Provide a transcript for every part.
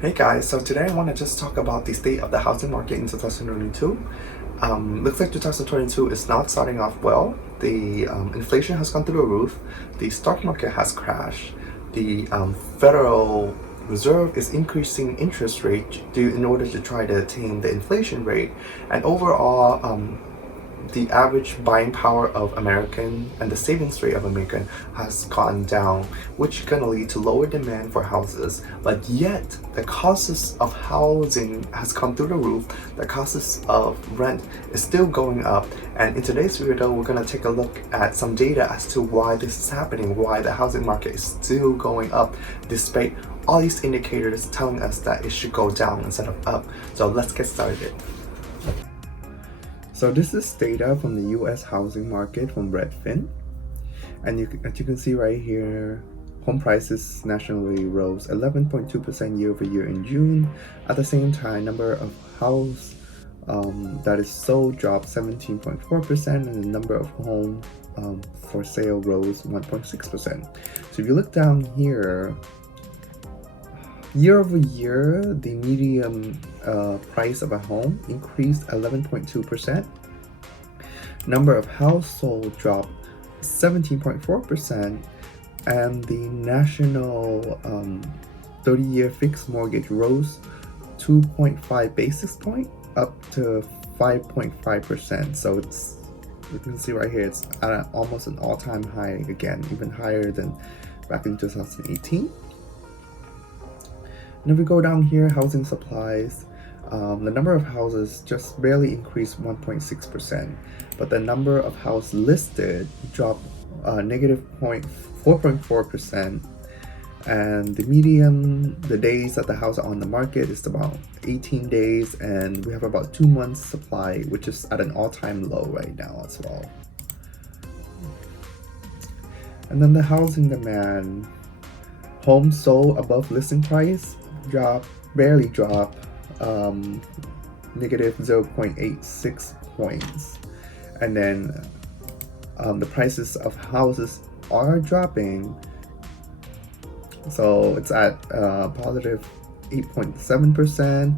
Hey guys, so today I want to just talk about the state of the housing market in 2022. Looks like 2022 is not starting off well. The inflation has gone through the roof, the stock market has crashed, the Federal Reserve is increasing interest rate in order to try to tame the inflation rate, and overall, the average buying power of American and the savings rate of American has gone down, which is going to lead to lower demand for houses. But yet, the costs of housing has come through the roof. The costs of rent is still going up. And in today's video, we're going to take a look at some data as to why this is happening, why the housing market is still going up, despite all these indicators telling us that it should go down instead of up. So let's get started. So this is data from the US housing market from Redfin. And as you can see right here, home prices nationally rose 11.2% year over year in June. At the same time, number of house that is sold dropped 17.4%, and the number of home for sale rose 1.6%. So if you look down here, year over year, the median price of a home increased 11.2%. Number of households dropped 17.4%, and the national 30-year fixed mortgage rose 2.5 basis point up to 5.5%. So you can see right here, it's at almost an all-time high again, even higher than back in 2018. And if we go down here, housing supplies, the number of houses just barely increased 1.6%, but the number of houses listed dropped negative 4.4%, and the days that the house are on the market is about 18 days, and we have about 2 months supply, which is at an all-time low right now as well. And then the housing demand, homes sold above listing price barely dropped negative 0.86 points, and then the prices of houses are dropping, so it's at positive 8.7%,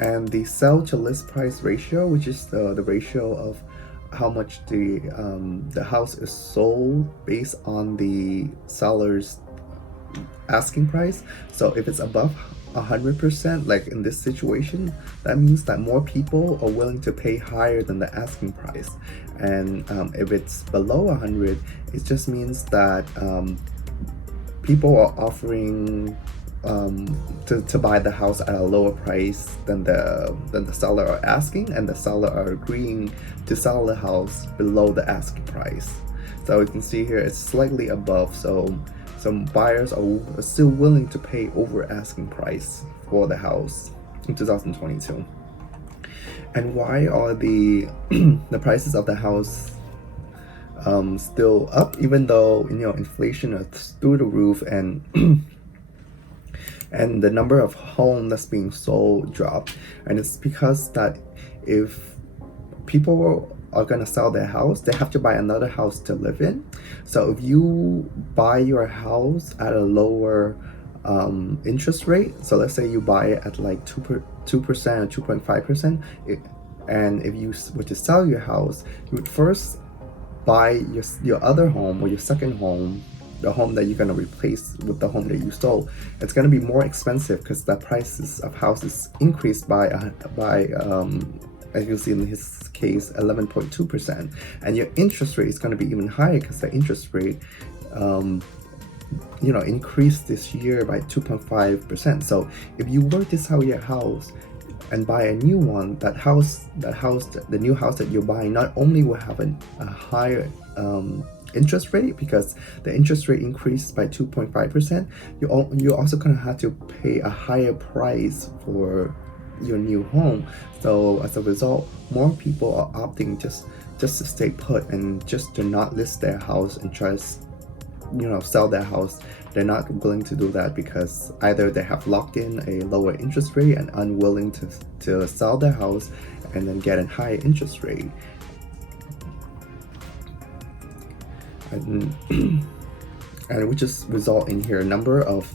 and the sell to list price ratio, which is the ratio of how much the house is sold based on the seller's asking price. So if it's above 100%, like in this situation, that means that more people are willing to pay higher than the asking price. And if it's below 100, it just means that people are offering to buy the house at a lower price than the seller are asking, and the seller are agreeing to sell the house below the asking price. So you can see here it's slightly above, so some buyers are still willing to pay over asking price for the house in 2022. And why are the the prices of the house still up, even though inflation is through the roof, and and the number of homes that's being sold dropped? And it's because that if people are going to sell their house, they have to buy another house to live in. So if you buy your house at a lower interest rate, so let's say you buy it at like 2% or 2.5%, and if you were to sell your house, you would first buy your other home, or your second home, the home that you're going to replace with the home that you sold. It's going to be more expensive because the prices of houses increased by as you see in his case, 11.2%, and your interest rate is going to be even higher because the interest rate increased this year by 2.5%. So if you were to sell your house and buy a new one, the new house that you're buying not only will have a higher interest rate because the interest rate increased by 2.5%, you're also going to have to pay a higher price for your new home. So as a result, more people are opting just to stay put and just to not list their house and just sell their house. They're not willing to do that because either they have locked in a lower interest rate and unwilling to sell their house and then get a higher interest rate. And which is result in here number of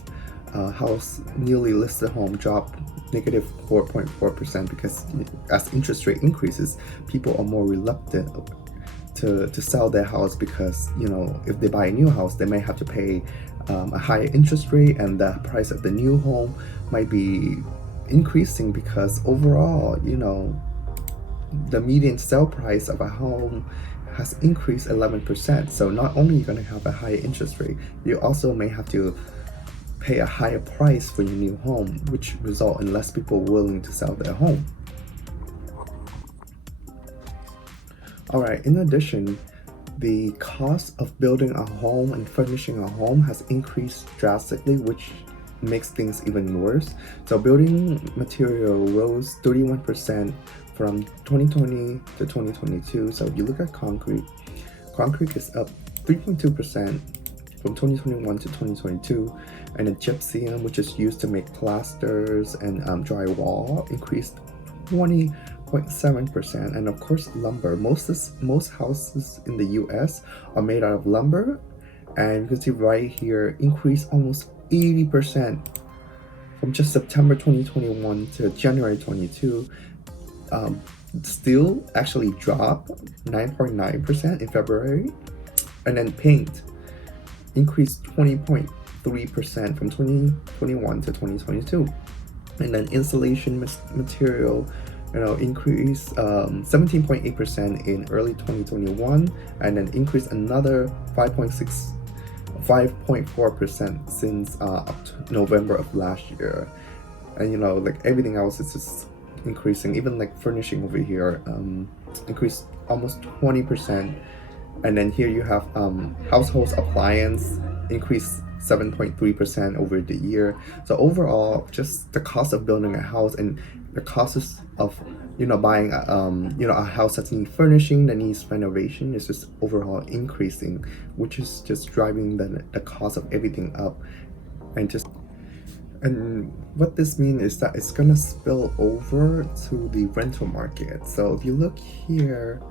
house newly listed home dropped negative 4.4% because as interest rate increases, people are more reluctant to sell their house because, you know, if they buy a new house, they may have to pay a higher interest rate, and the price of the new home might be increasing because overall, you know, the median sale price of a home has increased 11%. So not only are you going to have a higher interest rate, you also may have to pay a higher price for your new home, which result in less people willing to sell their home. All right, in addition, the cost of building a home and furnishing a home has increased drastically, which makes things even worse. So building material rose 31% from 2020 to 2022. So if you look at concrete is up 3.2% from 2021 to 2022, and the gypsum, which is used to make plasters and drywall, increased 20.7%. And of course, lumber. Most houses in the US are made out of lumber, and you can see right here increased almost 80% from just September 2021 to January 22. Steel actually dropped 9.9% in February, and then paint increased 20.3% from 2021 to 2022, and then insulation material, you know, increased 17.8% in early 2021, and then increased another 5.4% since November of last year. And you know, like everything else is just increasing. Even like furnishing over here increased almost 20%. And then here you have household appliance increased 7.3% over the year. So overall, just the cost of building a house and the costs of, you know, buying a house that needs furnishing, that needs renovation, is just overall increasing, which is just driving the cost of everything up. And what this means is that it's gonna spill over to the rental market. So if you look here,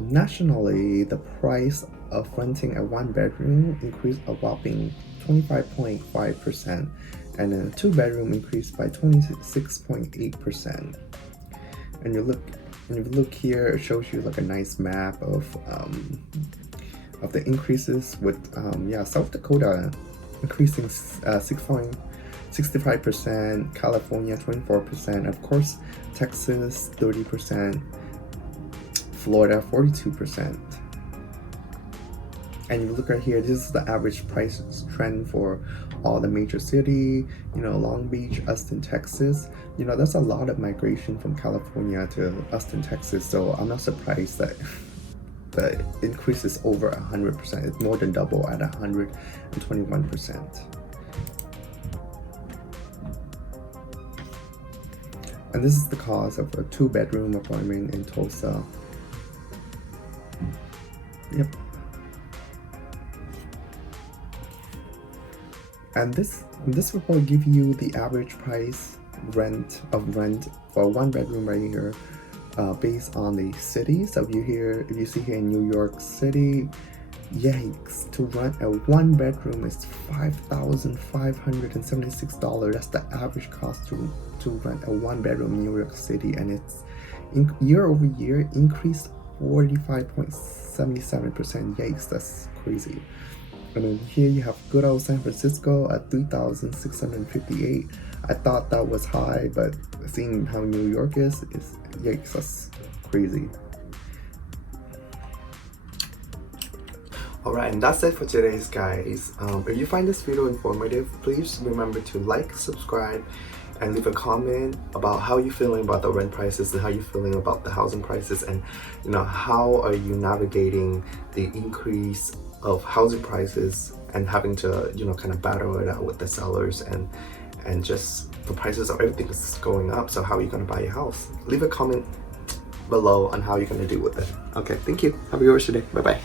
nationally, the price of renting a one-bedroom increased a whopping 25.5%, and then a two-bedroom increased by 26.8%. And if you look here, it shows you like a nice map of the increases with South Dakota increasing 6.65%, California 24%, of course Texas 30%, Florida 42%. And you look right here, this is the average price trend for all the major city, you know, Long Beach, Austin, Texas. You know, that's a lot of migration from California to Austin, Texas. So I'm not surprised that the increase is over 100%. It's more than double at 121%. And this is the cost of a two-bedroom apartment in Tulsa. Yep. And this report give you the average price rent for one bedroom right here, based on the city. So if you see here in New York City, yikes! To rent a one bedroom is $5,576. That's the average cost to rent a one bedroom in New York City, and it's year over year increased 45.77%. Yikes! That's crazy. And then here you have good old San Francisco at $3,658. I thought that was high, but seeing how New York is yikes, that's crazy. Alright, and that's it for today's, guys. If you find this video informative, please remember to like, subscribe, and leave a comment about how you're feeling about the rent prices and how you're feeling about the housing prices, and you know, how are you navigating the increase of housing prices and having to, you know, kind of battle it out with the sellers, and just the prices of everything is going up. So how are you going to buy a house? Leave a comment below on how you're going to deal with it. Okay, thank you. Have a good rest of your day. Bye bye.